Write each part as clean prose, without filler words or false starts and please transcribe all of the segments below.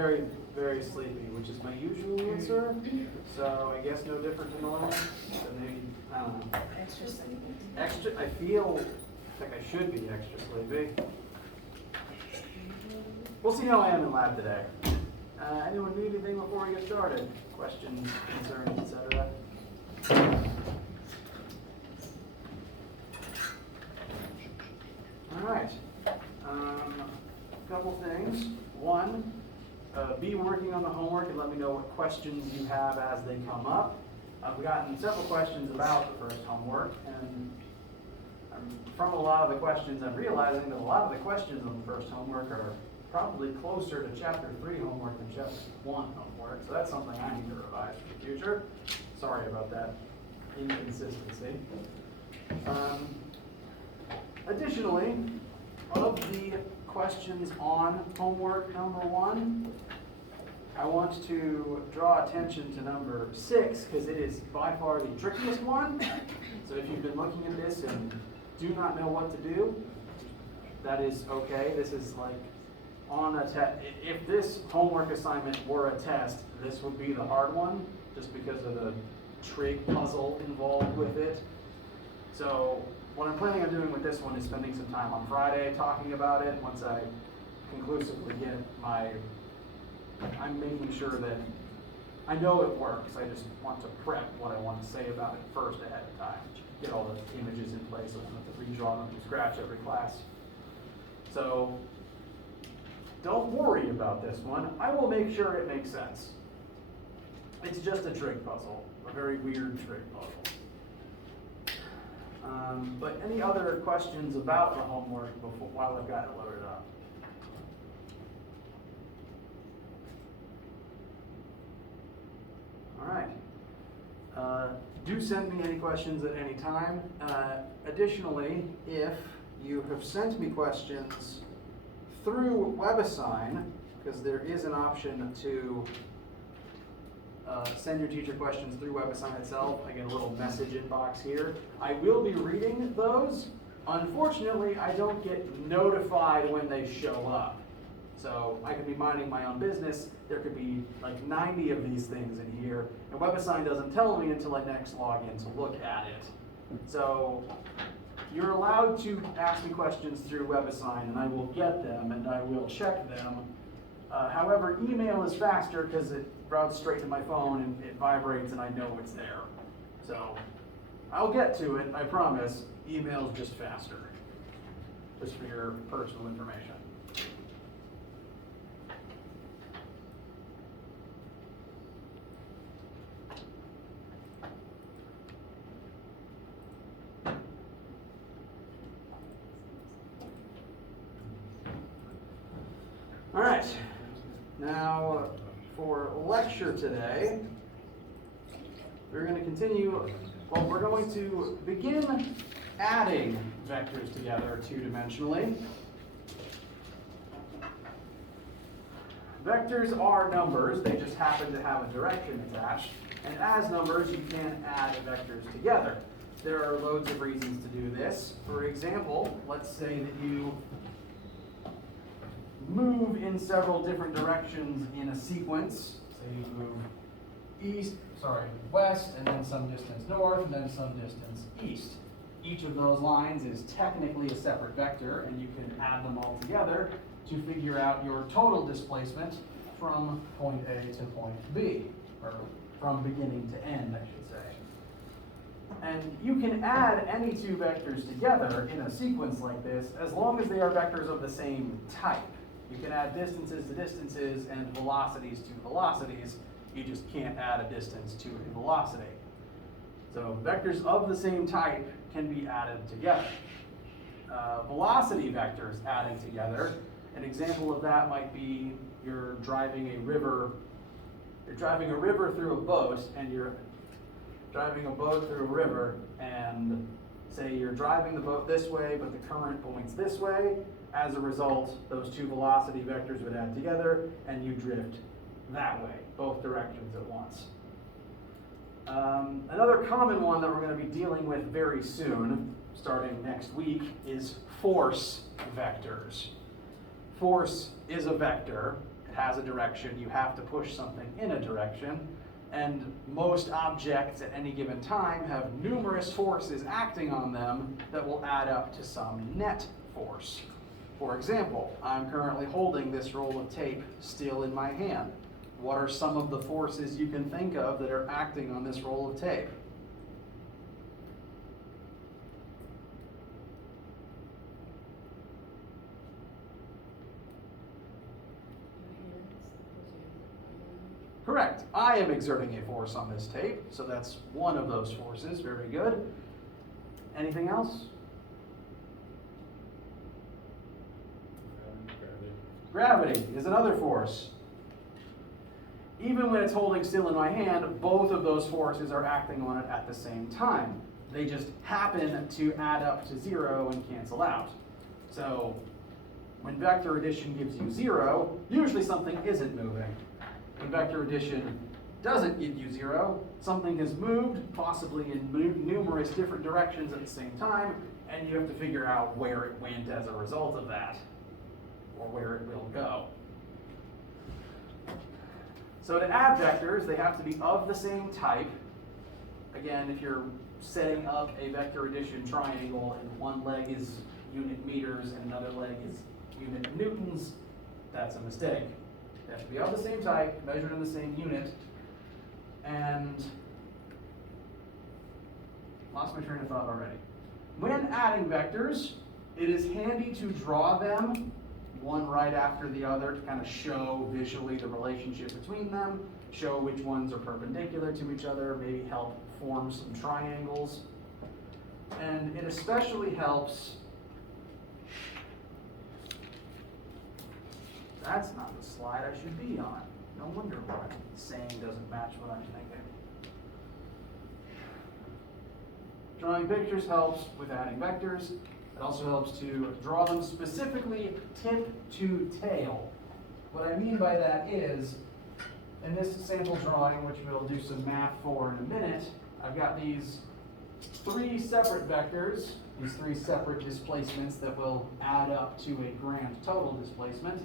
very, very sleepy, which is my usual answer. So I guess no different than normal. So maybe, I don't know. Extra sleepy. Extra, I feel like I should be extra sleepy. We'll see how I am in lab today. Anyone need anything before we get started? Questions, concerns, etc.? All right. A couple things. One, be working on the homework and let me know what questions you have as they come up. I've gotten several questions about the first homework, and from a lot of the questions, I'm realizing that a lot of the questions on the first homework are probably closer to Chapter 3 homework than Chapter 1 homework, so that's something I need to revise for the future. Sorry about that inconsistency. Additionally, of the questions on homework number 1, I want to draw attention to number 6 because it is by far the trickiest one. So if you've been looking at this and do not know what to do, that is okay. This is like on a test. If this homework assignment were a test, this would be the hard one just because of the trig puzzle involved with it. So what I'm planning on doing with this one is spending some time on Friday talking about it. Once I conclusively get I'm making sure that I know it works. I just want to prep what I want to say about it first ahead of time. Get all the images in place so I don't have to redraw them from scratch every class. So don't worry about this one. I will make sure it makes sense. It's just a trig puzzle, a very weird trig puzzle. But any other questions about the homework while I've got it loaded up? All right. Do send me any questions at any time. Additionally, if you have sent me questions through WebAssign, because there is an option to send your teacher questions through WebAssign itself. I get a little message inbox here. I will be reading those. Unfortunately, I don't get notified when they show up. So I could be minding my own business. There could be like 90 of these things in here, and WebAssign doesn't tell me until I next log in to look at it. So you're allowed to ask me questions through WebAssign, and I will get them, and I will check them. However, email is faster because it routes straight to my phone, and it vibrates, and I know it's there. So I'll get to it, I promise. Email is just faster, just for your personal information. All right, now for lecture today, we're going to continue, well, we're going to begin adding vectors together two-dimensionally. Vectors are numbers, they just happen to have a direction attached, and as numbers you can add vectors together. There are loads of reasons to do this. For example, let's say that you move in several different directions in a sequence. Say you move west, and then some distance north, and then some distance east. Each of those lines is technically a separate vector, and you can add them all together to figure out your total displacement from point A to point B, or from beginning to end, I should say. And you can add any two vectors together in a sequence like this as long as they are vectors of the same type. You can add distances to distances and velocities to velocities. You just can't add a distance to a velocity. So vectors of the same type can be added together. Velocity vectors added together. An example of that might be you're driving a river through a boat, and you're driving a boat through a river, and say you're driving the boat this way, but the current points this way. As a result, those two velocity vectors would add together, and you drift that way, both directions at once. Another common one that we're going to be dealing with very soon, starting next week, is force vectors. Force is a vector, It has a direction. You have to push something in a direction. And most objects at any given time have numerous forces acting on them that will add up to some net force. For example, I'm currently holding this roll of tape still in my hand. What are some of the forces you can think of that are acting on this roll of tape? Correct. I am exerting a force on this tape, so that's one of those forces. Very good. Anything else? Gravity is another force. Even when it's holding still in my hand, both of those forces are acting on it at the same time. They just happen to add up to 0 and cancel out. So when vector addition gives you 0, usually something isn't moving. When vector addition doesn't give you 0, something has moved, possibly in numerous different directions at the same time, and you have to figure out where it went as a result of that, or where it will go. So to add vectors, they have to be of the same type. Again, if you're setting up a vector addition triangle and one leg is unit meters and another leg is unit newtons, that's a mistake. They have to be of the same type, measured in the same unit, and lost my train of thought already. When adding vectors, it is handy to draw them one right after the other to kind of show visually the relationship between them, show which ones are perpendicular to each other, maybe help form some triangles. And it especially helps. That's not the slide I should be on. No wonder what I'm saying doesn't match what I'm thinking. Drawing pictures helps with adding vectors. It also helps to draw them specifically tip to tail. What I mean by that is, in this sample drawing, which we'll do some math for in a minute, I've got these 3 separate vectors, these 3 separate displacements that will add up to a grand total displacement.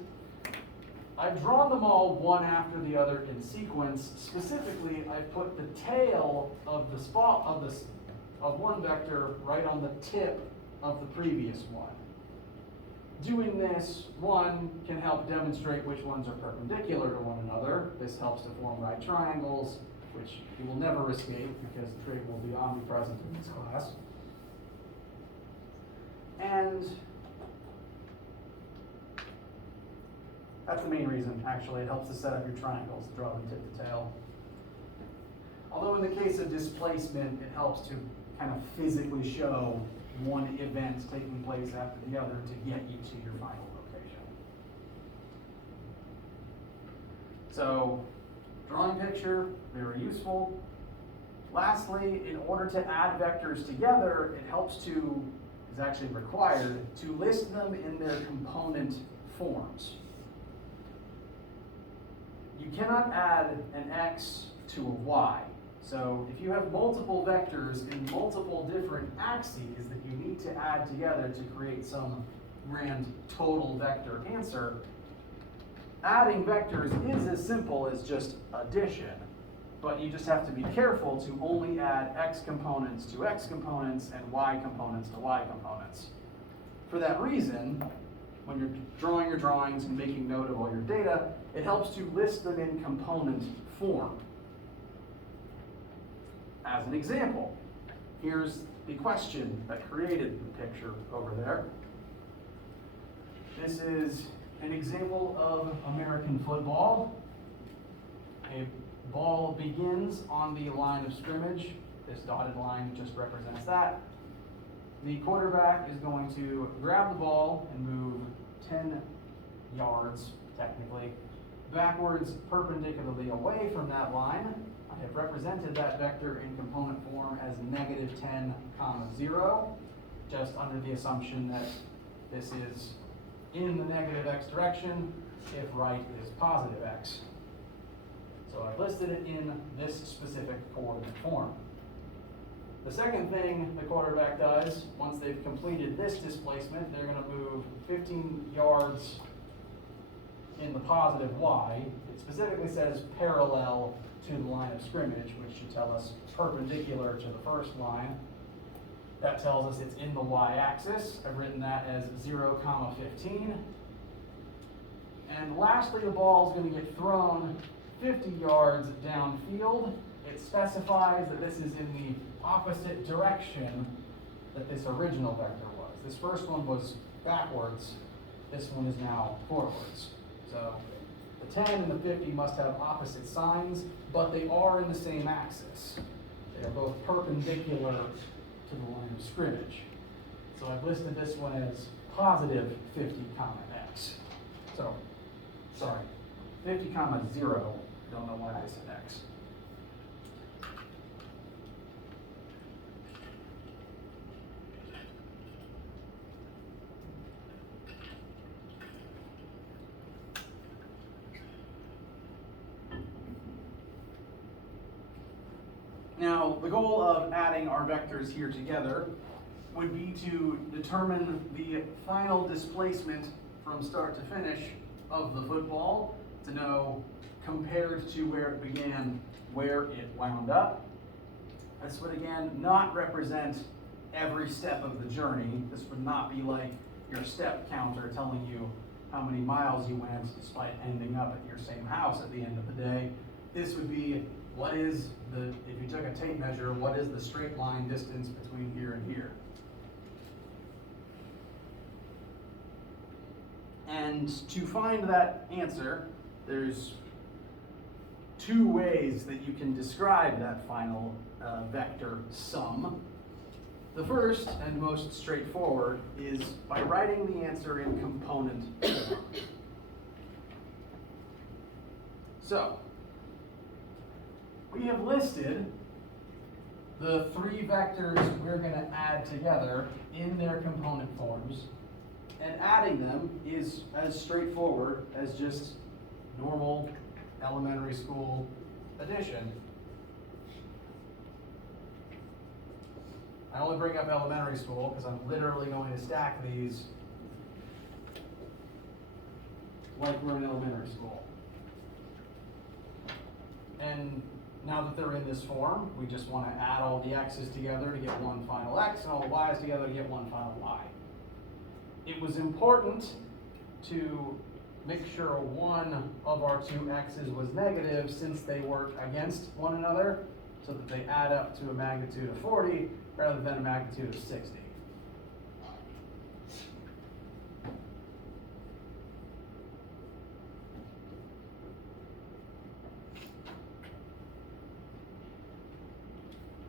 I've drawn them all one after the other in sequence. Specifically, I've put the tail of the spot of one vector right on the tip of the previous one. Doing this, one, can help demonstrate which ones are perpendicular to one another. This helps to form right triangles, which you will never escape because the trig will be omnipresent in this class. And that's the main reason, actually. It helps to set up your triangles, draw them tip to tail. Although in the case of displacement, it helps to kind of physically show one event taking place after the other to get you to your final location. So, drawing picture, very useful. Lastly, in order to add vectors together, it helps to, is actually required, to list them in their component forms. You cannot add an x to a y. So if you have multiple vectors in multiple different axes that you need to add together to create some grand total vector answer, adding vectors is as simple as just addition. But you just have to be careful to only add x components to x components and y components to y components. For that reason, when you're drawing your drawings and making note of all your data, it helps to list them in component form. As an example, here's the question that created the picture over there. This is an example of American football. A ball begins on the line of scrimmage. This dotted line just represents that. The quarterback is going to grab the ball and move 10 yards, technically, backwards perpendicularly away from that line. I have represented that vector in component form as -10, 0, just under the assumption that this is in the negative x direction if right is positive x. So I've listed it in this specific coordinate form. The second thing the quarterback does, once they've completed this displacement, they're going to move 15 yards in the positive y, it specifically says parallel to the line of scrimmage, which should tell us perpendicular to the first line. That tells us it's in the y-axis. I've written that as 0, 15. And lastly, the ball is going to get thrown 50 yards downfield. It specifies that this is in the opposite direction that this original vector was. This first one was backwards. This one is now forwards. So the 10 and the 50 must have opposite signs, but they are in the same axis. They are both perpendicular to the line of scrimmage. So I've listed this one as positive 50, x. So, sorry, 50, 0. Don't know why I said x. Now, the goal of adding our vectors here together would be to determine the final displacement from start to finish of the football, to know, compared to where it began, where it wound up. This would again not represent every step of the journey. This would not be like your step counter telling you how many miles you went despite ending up at your same house at the end of the day. This would be, what is the, if you took a tape measure, what is the straight line distance between here and here? And to find that answer, there's two ways that you can describe that final vector sum. The first and most straightforward is by writing the answer in component form. So, we have listed the three vectors we're going to add together in their component forms, and adding them is as straightforward as just normal elementary school addition. I only bring up elementary school because I'm literally going to stack these like we're in elementary school. And now that they're in this form, we just want to add all the x's together to get one final x, and all the y's together to get one final y. It was important to make sure one of our two x's was negative, since they work against one another, so that they add up to a magnitude of 40 rather than a magnitude of 60.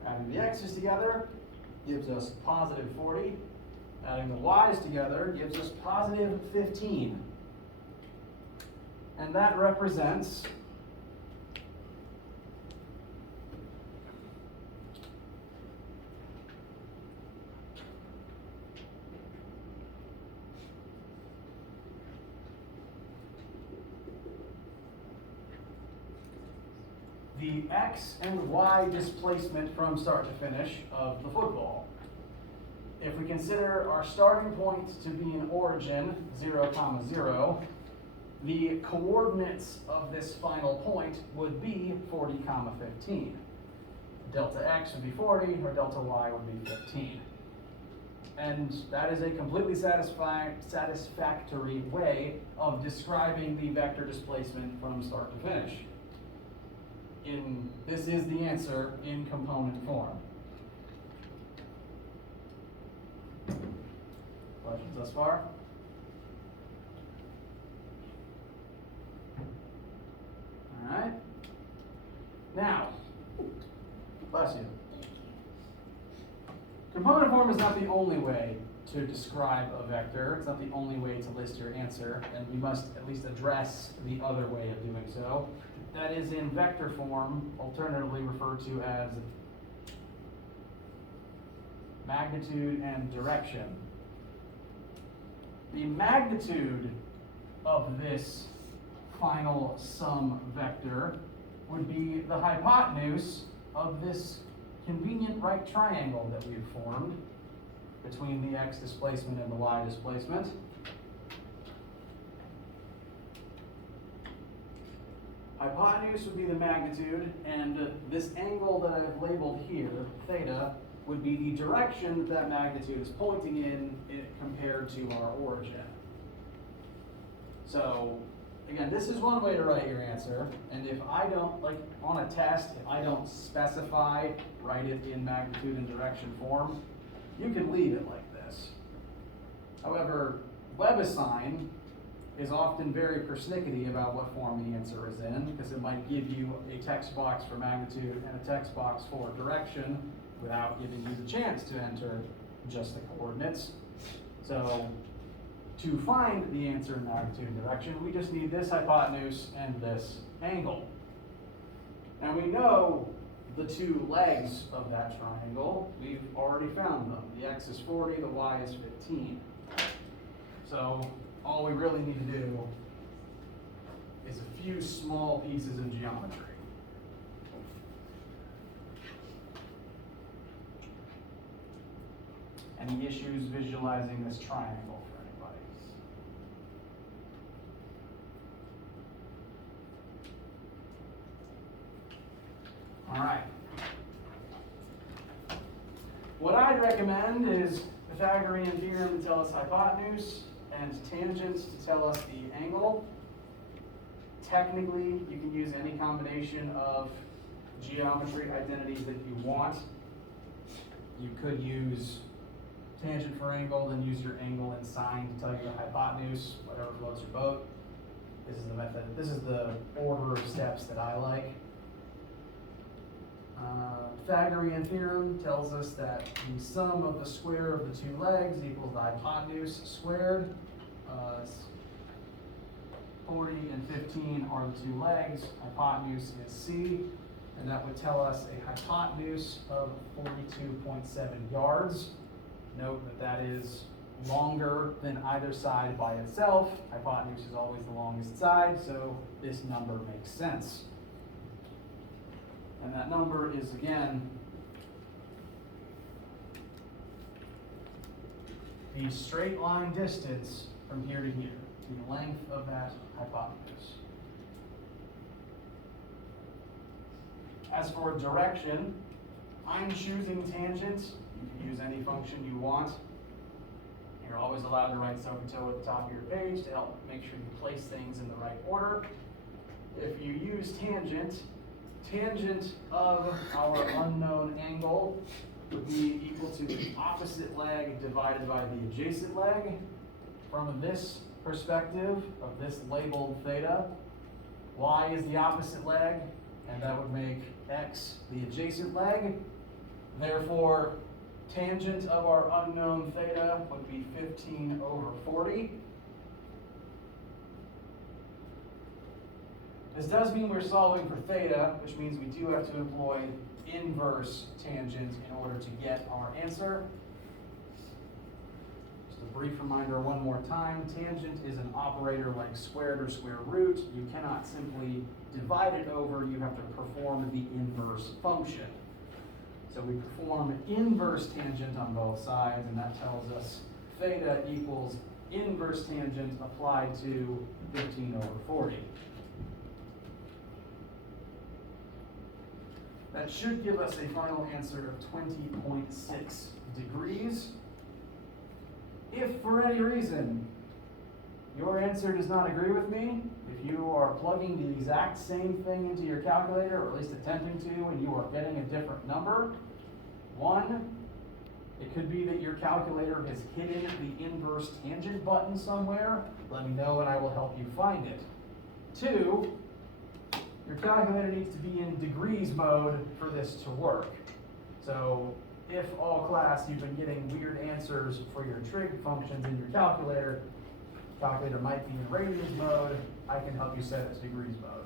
Adding the x's together gives us positive 40. Adding the y's together gives us positive 15. And that represents the x and y displacement from start to finish of the football. If we consider our starting point to be an origin, 0, 0, the coordinates of this final point would be 40, 15. Delta x would be 40, or delta y would be 15. And that is a completely satisfactory way of describing the vector displacement from start to finish. This is the answer in component form. Questions thus far? All right. Now, bless you. Component form is not the only way to describe a vector. It's not the only way to list your answer, and we must at least address the other way of doing so. That is in vector form, alternatively referred to as magnitude and direction. The magnitude of this final sum vector would be the hypotenuse of this convenient right triangle that we've formed between the x displacement and the y displacement. Hypotenuse would be the magnitude, and this angle that I've labeled here, theta, would be the direction that magnitude is pointing in compared to our origin. So, again, this is one way to write your answer, and if I don't, like on a test, if I don't specify, write it in magnitude and direction form, you can leave it like this. However, WebAssign is often very persnickety about what form the answer is in, because it might give you a text box for magnitude and a text box for direction without giving you the chance to enter just the coordinates. So to find the answer in magnitude and direction, we just need this hypotenuse and this angle. And we know the two legs of that triangle. We've already found them. The x is 40, the y is 15. So all we really need to do is a few small pieces of geometry. Any issues visualizing this triangle for anybody? All right. What I'd recommend is Pythagorean theorem to tell us hypotenuse and tangent to tell us the angle. Technically, you can use any combination of geometry identities that you want. You could use tangent for angle, then use your angle and sine to tell you the hypotenuse, whatever floats your boat. This is the method. This is the order of steps that I like. Pythagorean theorem tells us that the sum of the square of the two legs equals the hypotenuse squared. 40 and 15 are the two legs. Hypotenuse is C, and that would tell us a hypotenuse of 42.7 yards. Note that that is longer than either side by itself. Hypotenuse is always the longest side, so this number makes sense. And that number is, again, the straight line distance from here to here, the length of that hypotenuse. As for direction, I'm choosing tangent. You can use any function you want. You're always allowed to write so-and-so at the top of your page to help make sure you place things in the right order. If you use tangent, tangent of our unknown angle would be equal to the opposite leg divided by the adjacent leg. From this perspective of this labeled theta, y is the opposite leg, and that would make x the adjacent leg. Therefore, tangent of our unknown theta would be 15 over 40. This does mean we're solving for theta, which means we do have to employ inverse tangent in order to get our answer. Just a brief reminder one more time, tangent is an operator like squared or square root. You cannot simply divide it over, you have to perform the inverse function. So we perform inverse tangent on both sides, and that tells us theta equals inverse tangent applied to 15 over 40. That should give us a final answer of 20.6 degrees. If for any reason your answer does not agree with me, if you are plugging the exact same thing into your calculator, or at least attempting to, and you are getting a different number, one, it could be that your calculator has hidden the inverse tangent button somewhere. Let me know and I will help you find it. Two, your calculator needs to be in degrees mode for this to work. So if all class you've been getting weird answers for your trig functions in your calculator might be in radians mode, I can help you set it to degrees mode.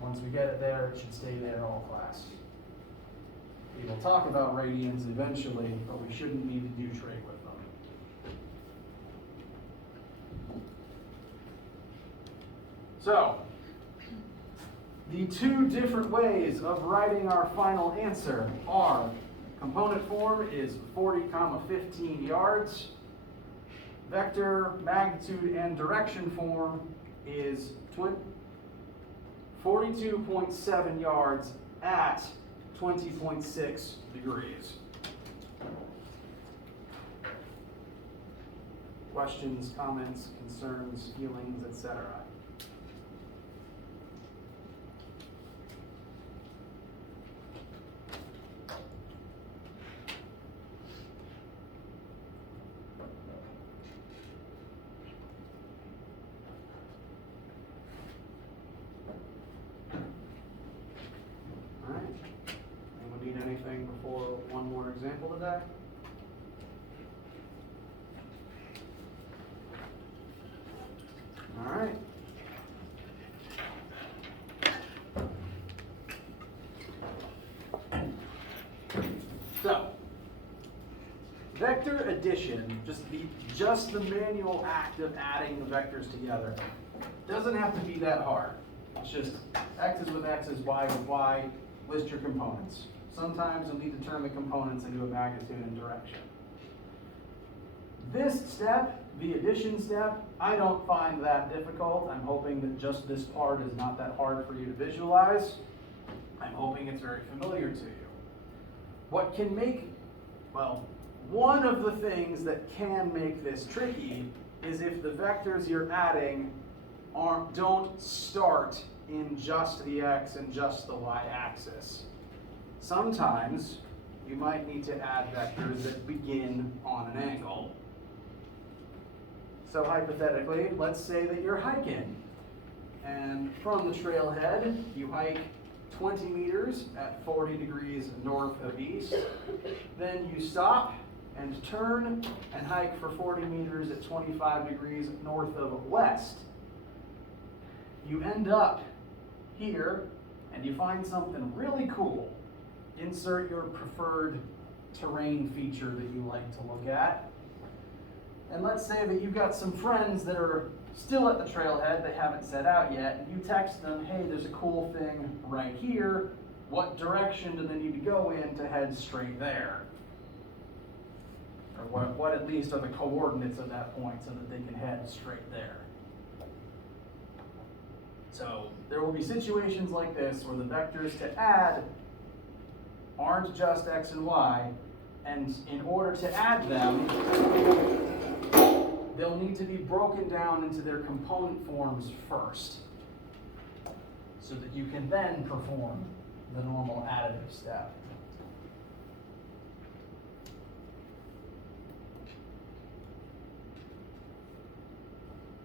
Once we get it there, it should stay there all class. We will talk about radians eventually, but we shouldn't need to do trig with them. So, the two different ways of writing our final answer are, component form is 40, 15 yards. Vector, magnitude, and direction form is 42.7 yards at 20.6 degrees. Questions, comments, concerns, feelings, etc. All right. Anyone need anything before one more example today? All right. So, vector addition, just the manual act of adding the vectors together, doesn't have to be that hard. It's just x's with x's, y with y, list your components. Sometimes you'll need to turn the components into a magnitude and direction. This step, the addition step, I don't find that difficult. I'm hoping that just this part is not that hard for you to visualize. I'm hoping it's very familiar to you. What can make, well, one of the things that can make this tricky is if the vectors you're adding don't start in just the x and just the y-axis. Sometimes you might need to add vectors that begin on an angle. So hypothetically, let's say that you're hiking, and from the trailhead, you hike 20 meters at 40 degrees north of east. Then you stop and turn and hike for 40 meters at 25 degrees north of west. You end up here and you find something really cool. Insert your preferred terrain feature that you like to look at. And let's say that you've got some friends that are still at the trailhead, they haven't set out yet, and you text them, hey, there's a cool thing right here. What direction do they need to go in to head straight there? Or what at least are the coordinates of that point so that they can head straight there? So there will be situations like this where the vectors to add aren't just x and y, and in order to add them, they'll need to be broken down into their component forms first, so that you can then perform the normal additive step.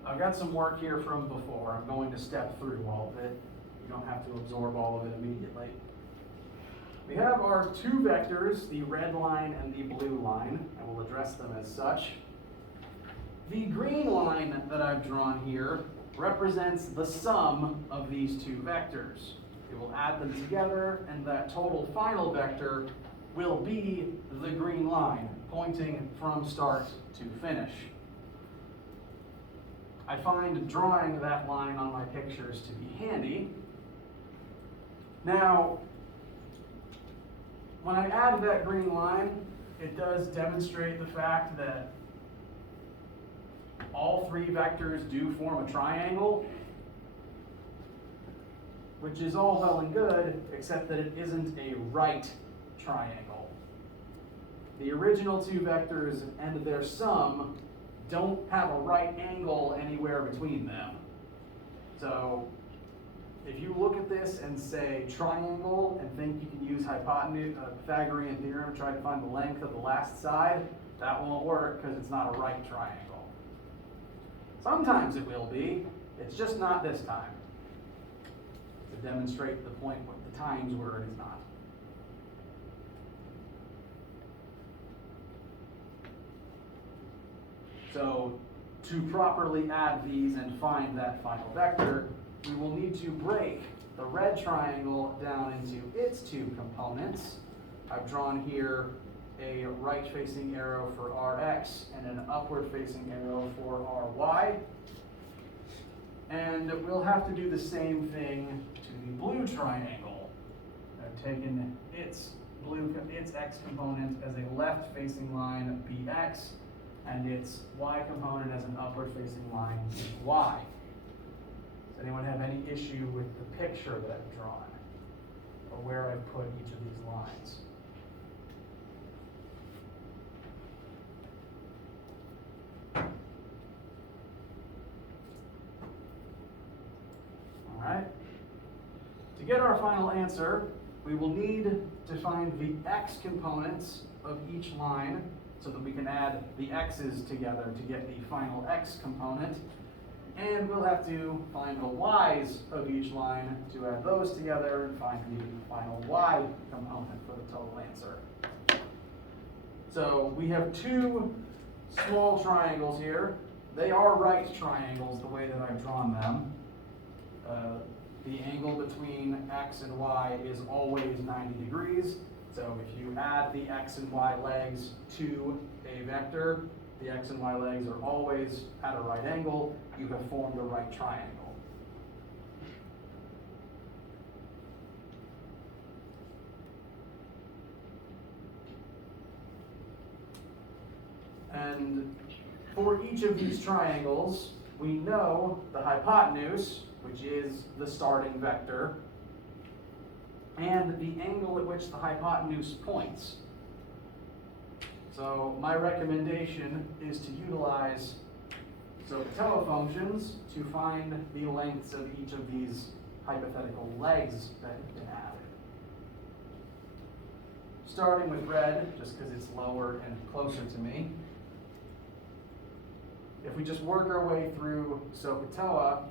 I've got some work here from before. I'm going to step through all of it. You don't have to absorb all of it immediately. We have our two vectors, the red line and the blue line, and we'll address them as such. The green line that I've drawn here represents the sum of these two vectors. We will add them together, and that total final vector will be the green line, pointing from start to finish. I find drawing that line on my pictures to be handy. Now, when I add that green line, it does demonstrate the fact that all three vectors do form a triangle, which is all well and good, except that it isn't a right triangle. The original two vectors and their sum don't have a right angle anywhere between them. So if you look at this and say triangle and think you can use Pythagorean theorem, try to find the length of the last side, that won't work because it's not a right triangle. Sometimes it will be, it's just not this time. To demonstrate the point with the times where it is not. So to properly add these and find that final vector, we will need to break the red triangle down into its two components. I've drawn here a right-facing arrow for Rx and an upward-facing arrow for Ry. And we'll have to do the same thing to the blue triangle. I've taken its x component as a left-facing line, Bx, and its y component as an upward-facing line, y. Does anyone have any issue with the picture that I've drawn, or where I've put each of these lines? All right. To get our final answer, we will need to find the x components of each line so that we can add the x's together to get the final x component. And we'll have to find the y's of each line to add those together and find the final y component for the total answer. So we have two small triangles here. They are right triangles the way that I've drawn them. The angle between x and y is always 90 degrees. So if you add the x and y legs to a vector, the x and y legs are always at a right angle. You have formed a right triangle. And for each of these triangles, we know the hypotenuse, which is the starting vector, and the angle at which the hypotenuse points. So my recommendation is to utilize Phys1500 functions to find the lengths of each of these hypothetical legs that have been added. Starting with red, just because it's lower and closer to me. If we just work our way through Phys1500,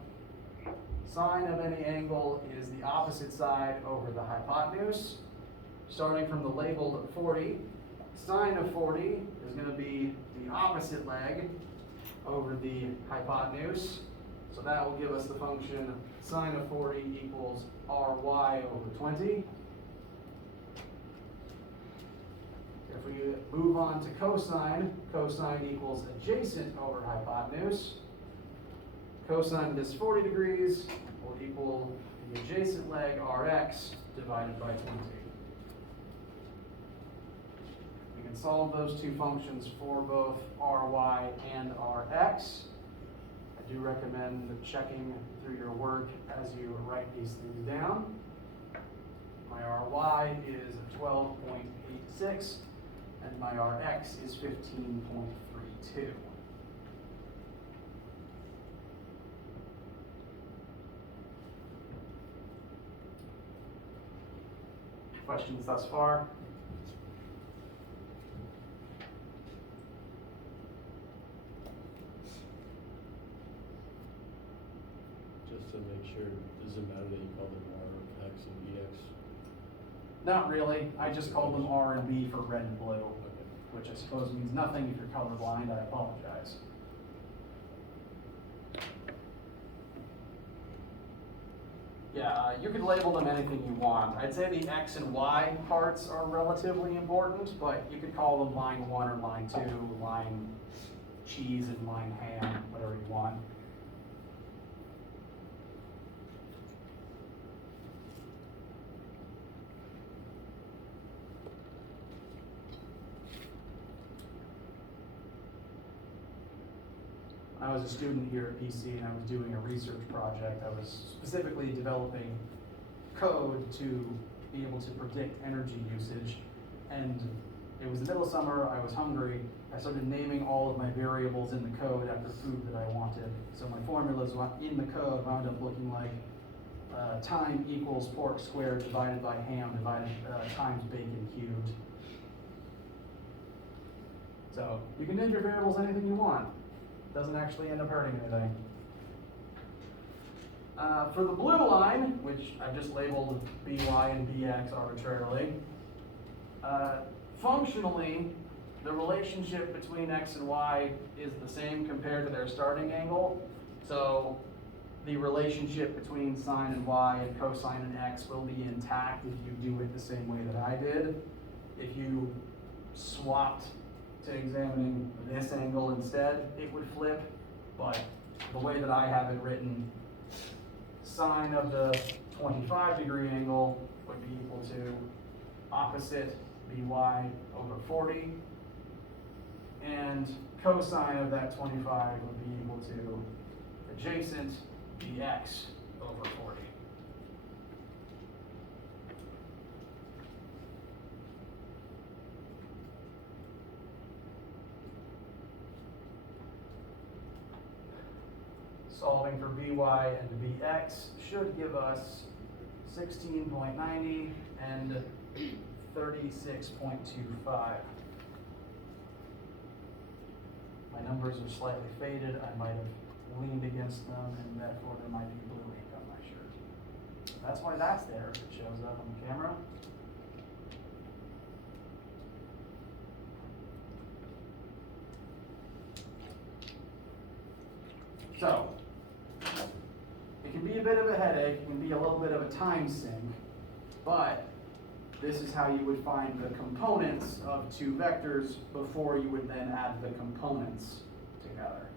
sine of any angle is the opposite side over the hypotenuse. Starting from the labeled 40, sine of 40 is going to be the opposite leg over the hypotenuse. So that will give us the function sine of 40 equals ry over 20. If we move on to cosine, cosine equals adjacent over hypotenuse. Cosine of this 40 degrees will equal the adjacent leg rx divided by 20. We can solve those two functions for both ry and rx. I do recommend checking through your work as you write these things down. My ry is 12.86 and my rx is 15.32. Questions thus far? Just to make sure, does it matter that you call them R, X, and EX? Not really. I just call them R and B for red and blue, which I suppose means nothing if you're colorblind. I apologize. Yeah, you can label them anything you want. I'd say the X and Y parts are relatively important, but you could call them line 1 or line 2, line cheese and line ham, whatever you want. I was a student here at PC and I was doing a research project. I was specifically developing code to be able to predict energy usage. And it was the middle of summer, I was hungry. I started naming all of my variables in the code after food that I wanted. So my formulas in the code wound up looking like time equals pork squared divided by ham divided times bacon cubed. So you can name your variables anything you want. Doesn't actually end up hurting anything. For the blue line, which I've just labeled by and bx arbitrarily, functionally, the relationship between x and y is the same compared to their starting angle. So the relationship between sine and y and cosine and x will be intact if you do it the same way that I did. If you swapped to examining this angle instead, it would flip, but the way that I have it written, sine of the 25-degree angle would be equal to opposite by over 40, and cosine of that 25 would be equal to adjacent bx over 40. Solving for by and bx should give us 16.90 and 36.25. My numbers are slightly faded. I might have leaned against them, and therefore there might be blue ink on my shirt. That's why that's there if it shows up on the camera. So, it can be a bit of a headache, it can be a little bit of a time sink, but this is how you would find the components of two vectors before you would then add the components together.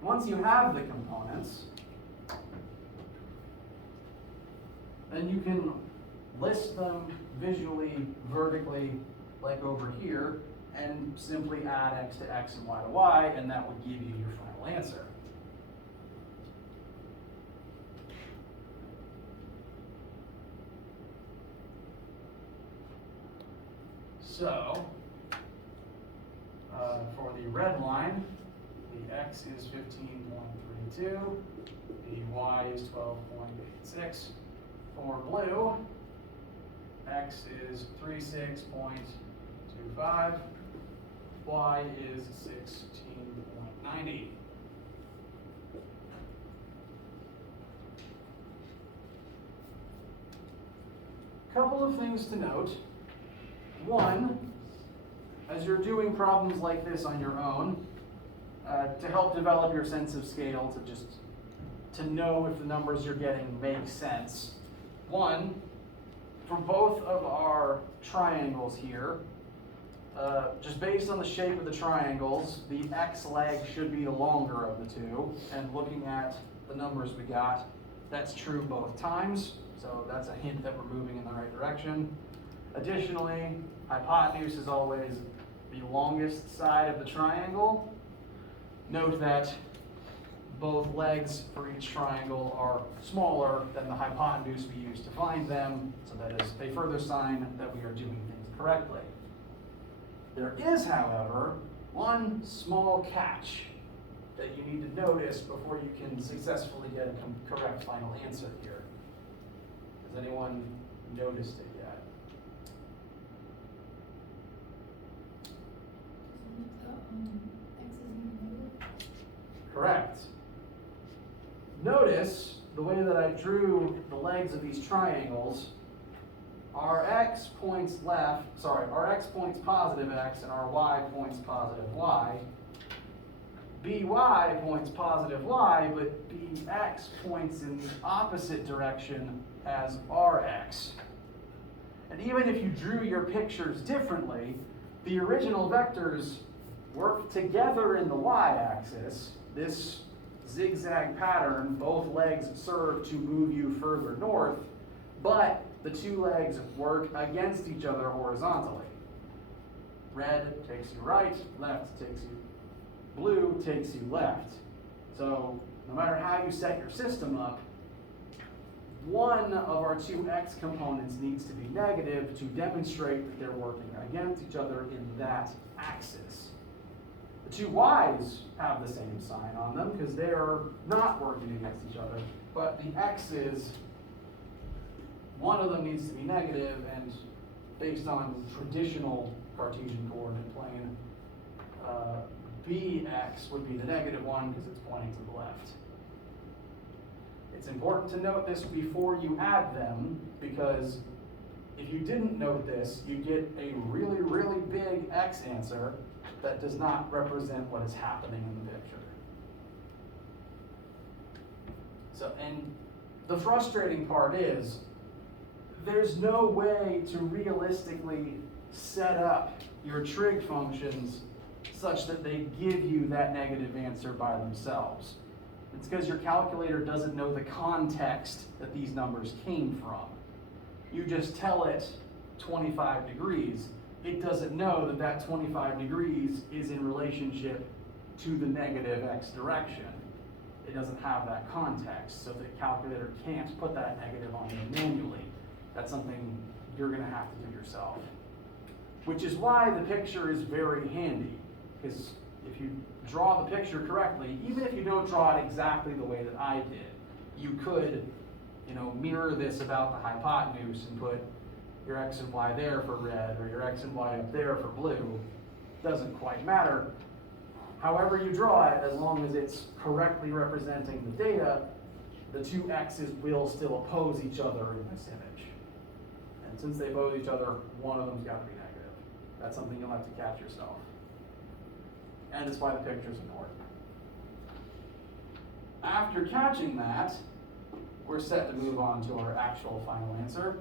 Once you have the components, then you can list them visually, vertically, like over here, and simply add x to x and y to y, and that would give you your final answer. So, for the red line, the x is 15.32, the y is 12.86. For blue, x is 36.25, y is 16.90. Couple of things to note. One, as you're doing problems like this on your own, to help develop your sense of scale, to know if the numbers you're getting make sense. One, for both of our triangles here, just based on the shape of the triangles, the x leg should be the longer of the two, and looking at the numbers we got, that's true both times, so that's a hint that we're moving in the right direction. Additionally, hypotenuse is always the longest side of the triangle. Note that both legs for each triangle are smaller than the hypotenuse we use to find them, so that is a further sign that we are doing things correctly. There is, however, one small catch that you need to notice before you can successfully get a correct final answer here. Has anyone noticed it yet? Correct. Notice the way that I drew the legs of these triangles. Our x points left, our x points positive x and our y points positive y. By points positive y, but bx points in the opposite direction as rx. And even if you drew your pictures differently, the original vectors work together in the y-axis. This zigzag pattern, both legs serve to move you further north, but the two legs work against each other horizontally. Red takes you right, left takes you, blue takes you left. So no matter how you set your system up, one of our two x components needs to be negative to demonstrate that they're working against each other in that axis. The two y's have the same sign on them because they are not working against each other, but the x's, one of them needs to be negative, and based on traditional Cartesian coordinate plane, bx would be the negative one because it's pointing to the left. It's important to note this before you add them, because if you didn't note this, you get a really, really big x answer that does not represent what is happening in the picture. So, and the frustrating part is, there's no way to realistically set up your trig functions such that they give you that negative answer by themselves. It's because your calculator doesn't know the context that these numbers came from. You just tell it 25 degrees. It doesn't know that that 25 degrees is in relationship to the negative x direction. it doesn't have that context, so the calculator can't put that negative on there manually. That's something you're gonna have to do yourself. Which is why the picture is very handy, because if you draw the picture correctly, even if you don't draw it exactly the way that I did, you could, mirror this about the hypotenuse and put your x and y there for red, or your x and y up there for blue. Doesn't quite matter. However you draw it, as long as it's correctly representing the data, the two x's will still oppose each other in this image. And since they oppose each other, one of them's got to be negative. That's something you'll have to catch yourself. And it's why the picture's important. After catching that, we're set to move on to our actual final answer.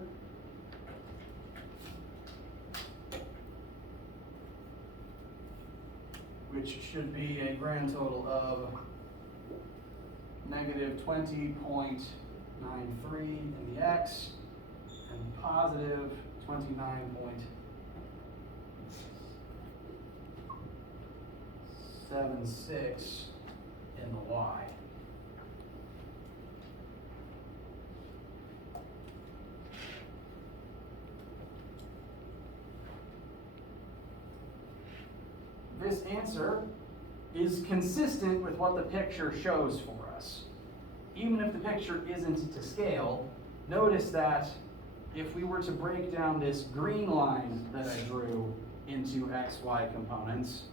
Which should be a grand total of negative 20.93 in the x and positive 29.76 in the y. This answer is consistent with what the picture shows for us. Even if the picture isn't to scale, notice that if we were to break down this green line that I drew into x, y components,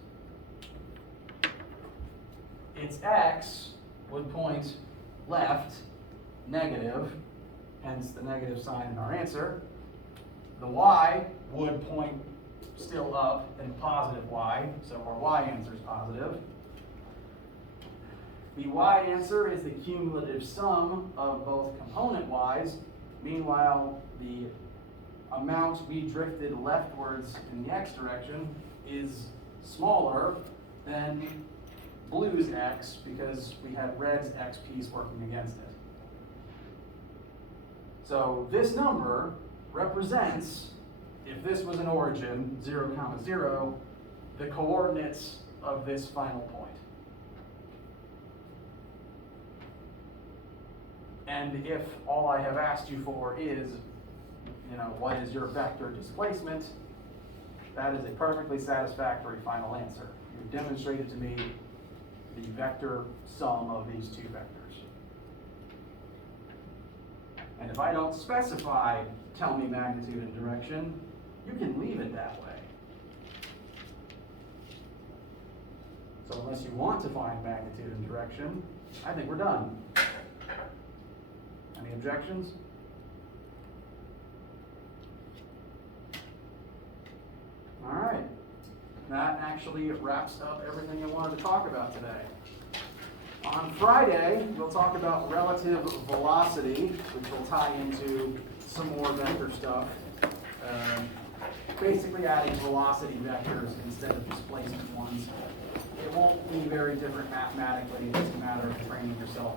its x would point left, negative, hence the negative sign in our answer. The y would point still up and positive y, so our y answer is positive. The y answer is the cumulative sum of both component y's. Meanwhile, the amount we drifted leftwards in the x direction is smaller than blue's x because we had red's x piece working against it. So this number represents, if this was an origin, 0, 0, the coordinates of this final point. And if all I have asked you for is, what is your vector displacement, that is a perfectly satisfactory final answer. You've demonstrated to me the vector sum of these two vectors. And if I don't specify, tell me magnitude and direction, you can leave it that way. So unless you want to find magnitude and direction, I think we're done. Any objections? All right. That actually wraps up everything I wanted to talk about today. On Friday, we'll talk about relative velocity, which will tie into some more vector stuff. Basically adding velocity vectors instead of displacement ones. It won't be very different mathematically, it's just a matter of training yourself on